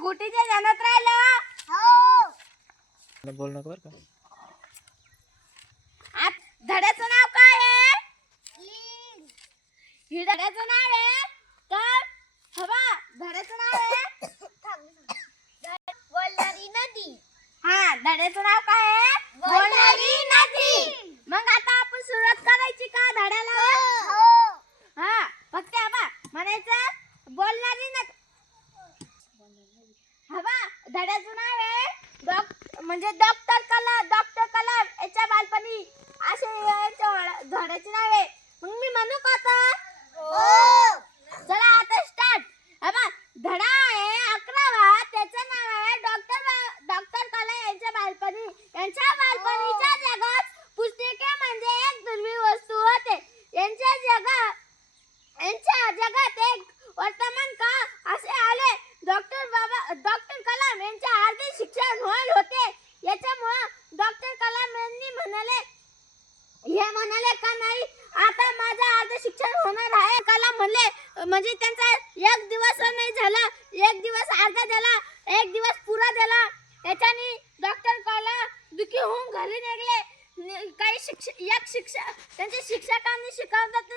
गुटीच्या ध्यानात राहिलं. मला बोल नको बरं का? आत धड्याचं नाव काय आहे? ही धड्याचं नाव आहे? तर हवा धड्याचं नाव आहे? बोलणारी नदी. हा धड्याचं नाव काय आहे बोलणारी नदी मग आता आपण सुरुवात करायची का धड्याला हा फक्त हवा म्हणायचं बोलणारी नदी हवा धड्याचं नाव. आहे डॉक्टर म्हणजे डॉक्टर कला डॉक्टर कलाम याच्या बालपणी असे याच्या वड- धड्याचे नाव आहे मग मी म्हणू का आता चला आता स्टार्ट हवा धडा आहे अकरावा त्याचं नाव आहे डॉक्टर डॉक्टर कलाम यांच्या बालपणी यांच्या बालपणीच्या जगात पुस्तके म्हणजे एक दुर्मिळ वस्तू होते यांच्या जगात यांच्या जगात एक वर्तमान का असे आले डॉक्टर बाबा डॉक्टर कलाम यांचे अर्धे शिक्षण होईल होते याच्यामुळं डॉक्टर कलाम यांनी म्हणाले हे म्हणाले का नाही? आता माझं अर्ध शिक्षण होणार आहे. कलाम म्हणले म्हणजे त्यांचा एक दिवस नाही झाला एक दिवस अर्धा झाला एक दिवस पुरा झाला. याच्याने डॉक्टर कलाम दुखी होऊन घरी निघले. काही शिक्षक एक शिक्षक त्यांच्या शिक्षकांनी शिकवतात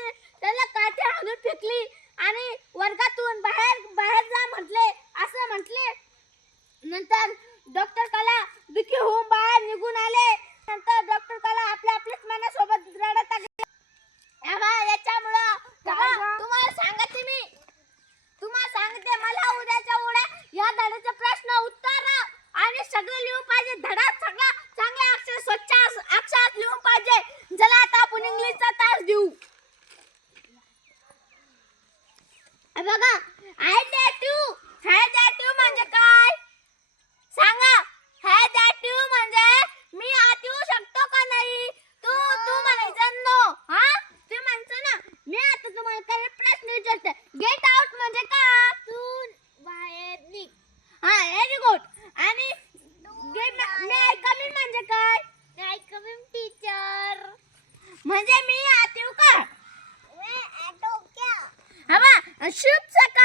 त्याला काठी हाणून फेकली आणि वर्गातून बाहेर बाहेर जा म्हटले असं म्हटले. नंतर डॉक्टर कला दुखी होऊन बाहेर निघून आले. बघा I that you hi that you म्हणजे काय? सांगा हाय दॅट यू म्हणजे मी आत येऊ शकतो का नाही? तू तू म्हणायचं नो हा? तू म्हणायचं ना मी आता तुम्हाला काही प्रश्न विचारते गेट आउट म्हणजे का तू बाहेर निघ. हा व्हेरी गुड आणि गेट मे कमी म्हणजे काय? नाही कमी टीचर म्हणजे मी Szybce,